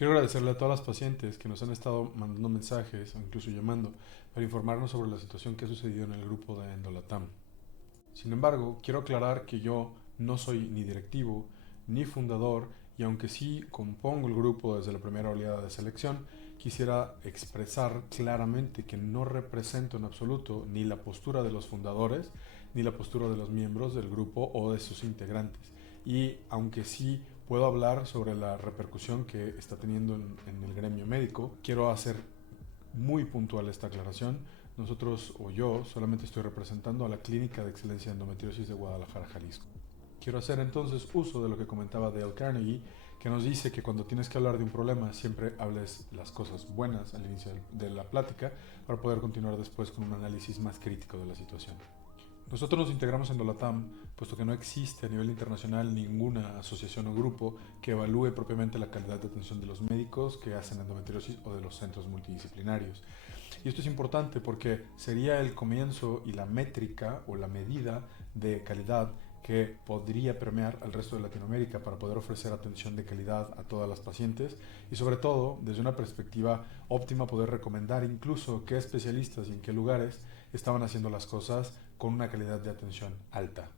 Quiero agradecerle a todas las pacientes que nos han estado mandando mensajes o incluso llamando para informarnos sobre la situación que ha sucedido en el grupo de Endolatam. Sin embargo, quiero aclarar que yo no soy ni directivo ni fundador y aunque sí compongo el grupo desde la primera oleada de selección, quisiera expresar claramente que no represento en absoluto ni la postura de los fundadores ni la postura de los miembros del grupo o de sus integrantes. Y aunque sí puedo hablar sobre la repercusión que está teniendo en el gremio médico, quiero hacer muy puntual esta aclaración. Nosotros o yo solamente estoy representando a la Clínica de Excelencia de Endometriosis de Guadalajara, Jalisco. Quiero hacer entonces uso de lo que comentaba Dale Carnegie, que nos dice que cuando tienes que hablar de un problema siempre hables las cosas buenas al inicio de la plática para poder continuar después con un análisis más crítico de la situación. Nosotros nos integramos en Dolatam, puesto que no existe a nivel internacional ninguna asociación o grupo que evalúe propiamente la calidad de atención de los médicos que hacen endometriosis o de los centros multidisciplinarios. Y esto es importante porque sería el comienzo y la métrica o la medida de calidad que podría permear al resto de Latinoamérica para poder ofrecer atención de calidad a todas las pacientes y sobre todo desde una perspectiva óptima poder recomendar incluso qué especialistas y en qué lugares estaban haciendo las cosas con una calidad de atención alta.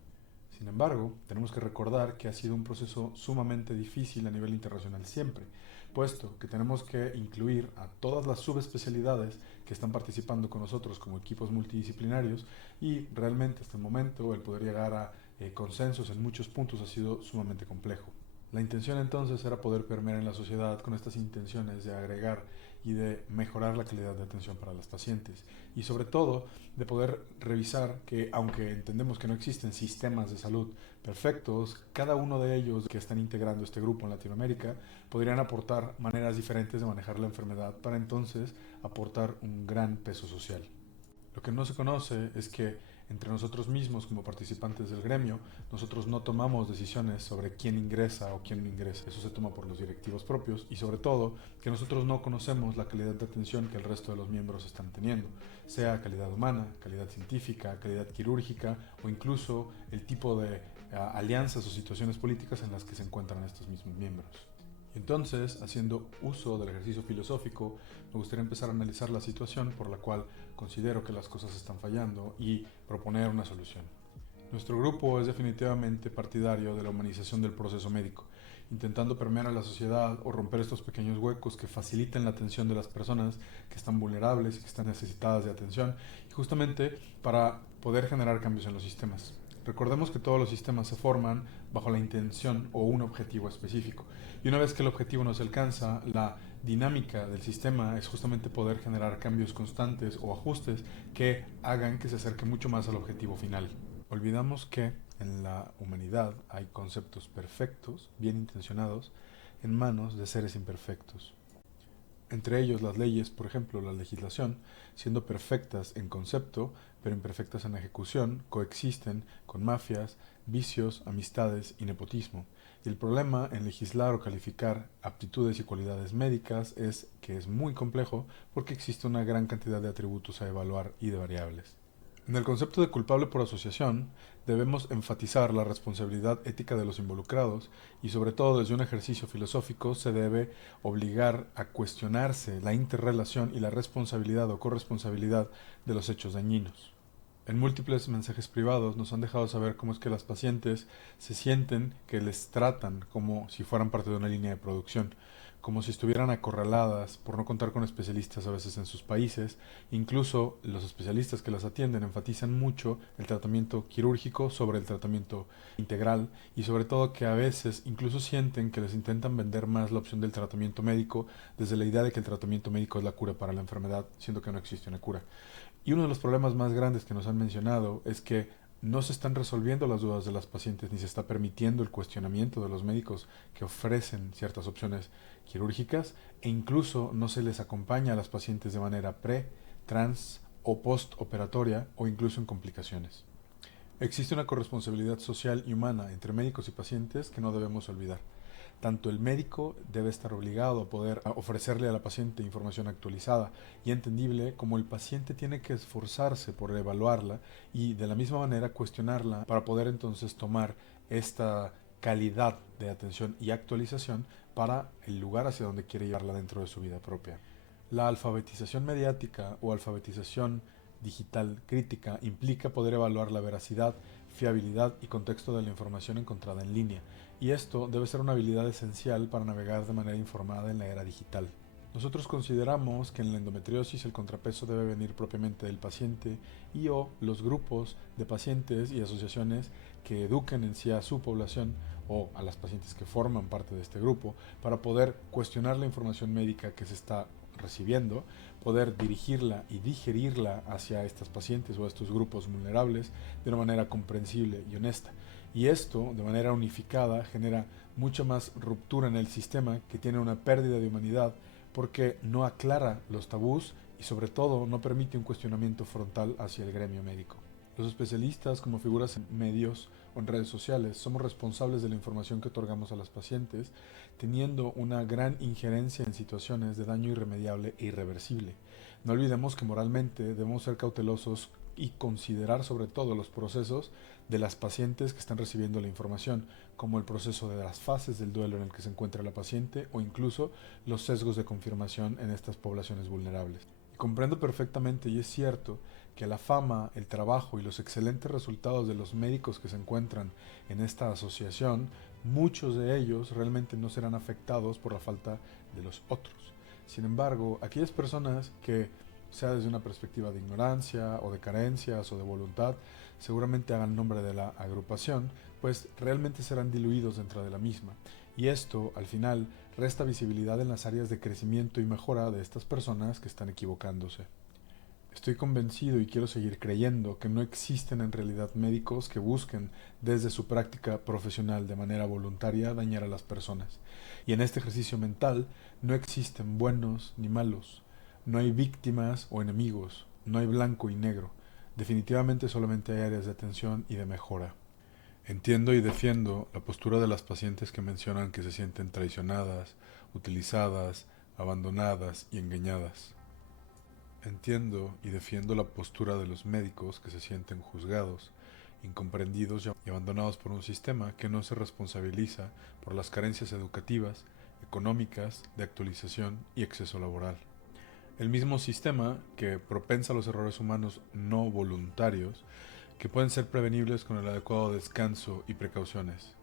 Sin embargo, tenemos que recordar que ha sido un proceso sumamente difícil a nivel internacional siempre, puesto que tenemos que incluir a todas las subespecialidades que están participando con nosotros como equipos multidisciplinarios y realmente hasta el momento el poder llegar a consensos en muchos puntos ha sido sumamente complejo. La intención entonces era poder permear en la sociedad con estas intenciones de agregar y de mejorar la calidad de atención para las pacientes y sobre todo de poder revisar que aunque entendemos que no existen sistemas de salud perfectos, cada uno de ellos que están integrando este grupo en Latinoamérica podrían aportar maneras diferentes de manejar la enfermedad para entonces aportar un gran peso social. Lo que no se conoce es que entre nosotros mismos como participantes del gremio, nosotros no tomamos decisiones sobre quién ingresa o quién no ingresa. Eso se toma por los directivos propios y sobre todo que nosotros no conocemos la calidad de atención que el resto de los miembros están teniendo, sea calidad humana, calidad científica, calidad quirúrgica o incluso el tipo de alianzas o situaciones políticas en las que se encuentran estos mismos miembros. Entonces, haciendo uso del ejercicio filosófico, me gustaría empezar a analizar la situación por la cual considero que las cosas están fallando y proponer una solución. Nuestro grupo es definitivamente partidario de la humanización del proceso médico, intentando permear a la sociedad o romper estos pequeños huecos que faciliten la atención de las personas que están vulnerables y que están necesitadas de atención, y justamente para poder generar cambios en los sistemas. Recordemos que todos los sistemas se forman bajo la intención o un objetivo específico. Y una vez que el objetivo no se alcanza, la dinámica del sistema es justamente poder generar cambios constantes o ajustes que hagan que se acerque mucho más al objetivo final. Olvidamos que en la humanidad hay conceptos perfectos, bien intencionados, en manos de seres imperfectos. Entre ellos las leyes, por ejemplo, la legislación, siendo perfectas en concepto, pero imperfectas en ejecución, coexisten con mafias, vicios, amistades y nepotismo. Y el problema en legislar o calificar aptitudes y cualidades médicas es que es muy complejo porque existe una gran cantidad de atributos a evaluar y de variables. En el concepto de culpable por asociación, debemos enfatizar la responsabilidad ética de los involucrados y sobre todo desde un ejercicio filosófico se debe obligar a cuestionarse la interrelación y la responsabilidad o corresponsabilidad de los hechos dañinos. En múltiples mensajes privados nos han dejado saber cómo es que las pacientes se sienten que les tratan como si fueran parte de una línea de producción, como si estuvieran acorraladas por no contar con especialistas a veces en sus países. Incluso los especialistas que las atienden enfatizan mucho el tratamiento quirúrgico sobre el tratamiento integral y sobre todo que a veces incluso sienten que les intentan vender más la opción del tratamiento médico desde la idea de que el tratamiento médico es la cura para la enfermedad, siendo que no existe una cura. Y uno de los problemas más grandes que nos han mencionado es que no se están resolviendo las dudas de las pacientes ni se está permitiendo el cuestionamiento de los médicos que ofrecen ciertas opciones quirúrgicas e incluso no se les acompaña a las pacientes de manera pre, trans o postoperatoria o incluso en complicaciones. Existe una corresponsabilidad social y humana entre médicos y pacientes que no debemos olvidar. Tanto el médico debe estar obligado a poder ofrecerle a la paciente información actualizada y entendible, como el paciente tiene que esforzarse por evaluarla y de la misma manera cuestionarla para poder entonces tomar esta calidad de atención y actualización para el lugar hacia donde quiere llevarla dentro de su vida propia. La alfabetización mediática o alfabetización digital crítica implica poder evaluar la veracidad, fiabilidad y contexto de la información encontrada en línea, y esto debe ser una habilidad esencial para navegar de manera informada en la era digital. Nosotros consideramos que en la endometriosis el contrapeso debe venir propiamente del paciente y o los grupos de pacientes y asociaciones que eduquen en sí a su población o a las pacientes que forman parte de este grupo para poder cuestionar la información médica que se está recibiendo, poder dirigirla y digerirla hacia estas pacientes o a estos grupos vulnerables de una manera comprensible y honesta. Y esto, de manera unificada, genera mucha más ruptura en el sistema que tiene una pérdida de humanidad porque no aclara los tabús y sobre todo no permite un cuestionamiento frontal hacia el gremio médico. Los especialistas, como figuras en medios o en redes sociales, somos responsables de la información que otorgamos a las pacientes, teniendo una gran injerencia en situaciones de daño irremediable e irreversible. No olvidemos que moralmente debemos ser cautelosos y considerar sobre todo los procesos de las pacientes que están recibiendo la información, como el proceso de las fases del duelo en el que se encuentra la paciente o incluso los sesgos de confirmación en estas poblaciones vulnerables. Y comprendo perfectamente y es cierto que la fama, el trabajo y los excelentes resultados de los médicos que se encuentran en esta asociación, muchos de ellos realmente no serán afectados por la falta de los otros. Sin embargo, aquellas personas que, sea desde una perspectiva de ignorancia o de carencias o de voluntad, seguramente hagan nombre de la agrupación, pues realmente serán diluidos dentro de la misma. Y esto, al final, resta visibilidad en las áreas de crecimiento y mejora de estas personas que están equivocándose. Estoy convencido y quiero seguir creyendo que no existen en realidad médicos que busquen desde su práctica profesional de manera voluntaria dañar a las personas. Y en este ejercicio mental no existen buenos ni malos, no hay víctimas o enemigos, no hay blanco y negro. Definitivamente solamente hay áreas de atención y de mejora. Entiendo y defiendo la postura de las pacientes que mencionan que se sienten traicionadas, utilizadas, abandonadas y engañadas. Entiendo y defiendo la postura de los médicos que se sienten juzgados, incomprendidos y abandonados por un sistema que no se responsabiliza por las carencias educativas, económicas, de actualización y acceso laboral. El mismo sistema que propensa los errores humanos no voluntarios que pueden ser prevenibles con el adecuado descanso y precauciones.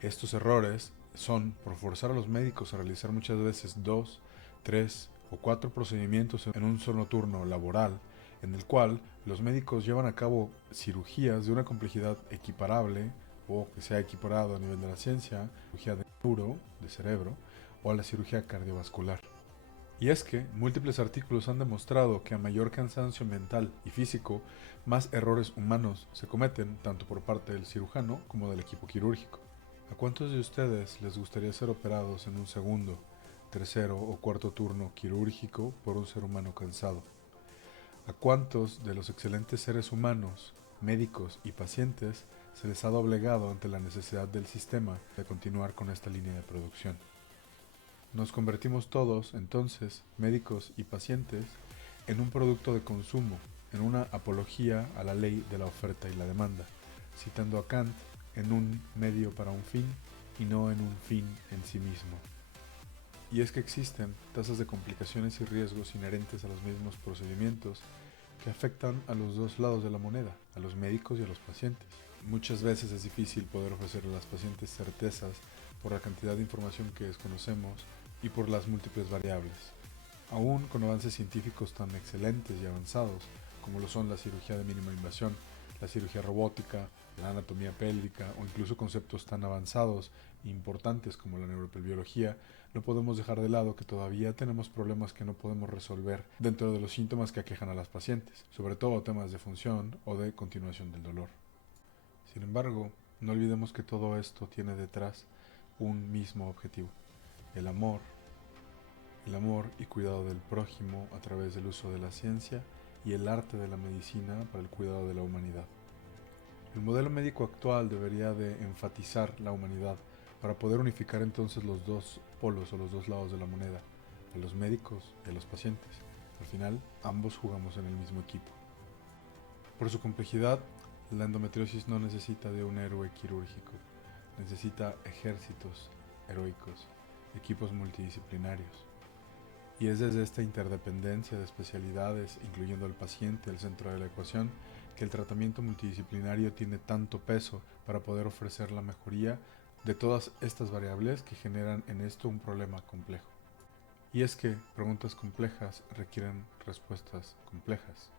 Estos errores son por forzar a los médicos a realizar muchas veces 2, 3 o 4 procedimientos en un solo turno laboral, en el cual los médicos llevan a cabo cirugías de una complejidad equiparable o que sea equiparado a nivel de la ciencia, cirugía de neuro, de cerebro, o a la cirugía cardiovascular. Y es que múltiples artículos han demostrado que a mayor cansancio mental y físico, más errores humanos se cometen tanto por parte del cirujano como del equipo quirúrgico. ¿A cuántos de ustedes les gustaría ser operados en un segundo, tercero o cuarto turno quirúrgico por un ser humano cansado? ¿A cuántos de los excelentes seres humanos, médicos y pacientes se les ha doblegado ante la necesidad del sistema de continuar con esta línea de producción? Nos convertimos todos, entonces, médicos y pacientes, en un producto de consumo, en una apología a la ley de la oferta y la demanda, citando a Kant, en un medio para un fin y no en un fin en sí mismo. Y es que existen tasas de complicaciones y riesgos inherentes a los mismos procedimientos que afectan a los dos lados de la moneda, a los médicos y a los pacientes. Muchas veces es difícil poder ofrecer a las pacientes certezas por la cantidad de información que desconocemos y por las múltiples variables. Aún con avances científicos tan excelentes y avanzados como lo son la cirugía de mínima invasión, la cirugía robótica, la anatomía pélvica o incluso conceptos tan avanzados e importantes como la neuropelviología, no podemos dejar de lado que todavía tenemos problemas que no podemos resolver dentro de los síntomas que aquejan a las pacientes, sobre todo temas de función o de continuación del dolor. Sin embargo, no olvidemos que todo esto tiene detrás un mismo objetivo: el amor y cuidado del prójimo a través del uso de la ciencia y el arte de la medicina para el cuidado de la humanidad. El modelo médico actual debería de enfatizar la humanidad para poder unificar entonces los dos polos o los dos lados de la moneda, a los médicos y a los pacientes. Al final, ambos jugamos en el mismo equipo. Por su complejidad, la endometriosis no necesita de un héroe quirúrgico, necesita ejércitos heroicos. equipos multidisciplinarios. Y es desde esta interdependencia de especialidades, incluyendo al paciente, el centro de la ecuación, que el tratamiento multidisciplinario tiene tanto peso para poder ofrecer la mejoría de todas estas variables que generan en esto un problema complejo. Y es que preguntas complejas requieren respuestas complejas.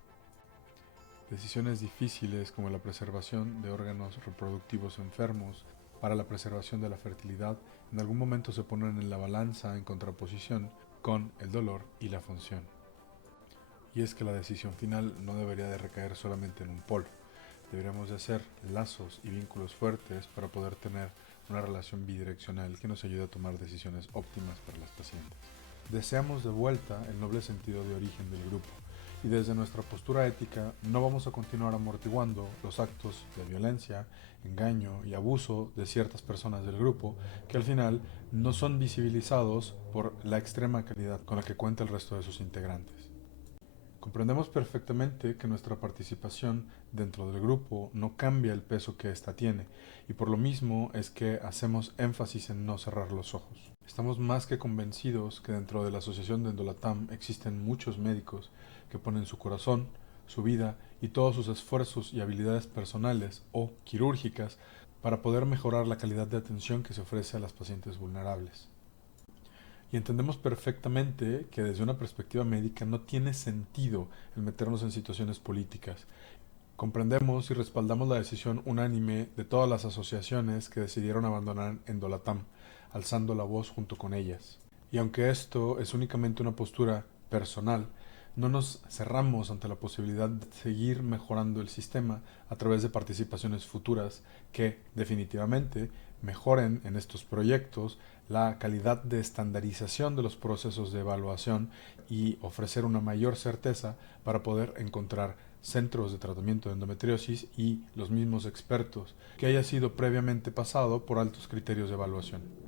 Decisiones difíciles como la preservación de órganos reproductivos enfermos para la preservación de la fertilidad en algún momento se ponen en la balanza en contraposición con el dolor y la función. Y es que la decisión final no debería de recaer solamente en un polo. Deberíamos de hacer lazos y vínculos fuertes para poder tener una relación bidireccional que nos ayude a tomar decisiones óptimas para las pacientes. Deseamos de vuelta el noble sentido de origen del grupo y desde nuestra postura ética no vamos a continuar amortiguando los actos de violencia, engaño y abuso de ciertas personas del grupo que al final no son visibilizados por la extrema calidad con la que cuenta el resto de sus integrantes. Comprendemos perfectamente que nuestra participación dentro del grupo no cambia el peso que ésta tiene, y por lo mismo es que hacemos énfasis en no cerrar los ojos. Estamos más que convencidos que dentro de la Asociación de Endolatam existen muchos médicos que ponen su corazón, su vida y todos sus esfuerzos y habilidades personales o quirúrgicas para poder mejorar la calidad de atención que se ofrece a las pacientes vulnerables. Y entendemos perfectamente que desde una perspectiva médica no tiene sentido el meternos en situaciones políticas. Comprendemos y respaldamos la decisión unánime de todas las asociaciones que decidieron abandonar Endolatam, alzando la voz junto con ellas. Y aunque esto es únicamente una postura personal, no nos cerramos ante la posibilidad de seguir mejorando el sistema a través de participaciones futuras que definitivamente mejoren en estos proyectos la calidad de estandarización de los procesos de evaluación y ofrecer una mayor certeza para poder encontrar centros de tratamiento de endometriosis y los mismos expertos que haya sido previamente pasado por altos criterios de evaluación.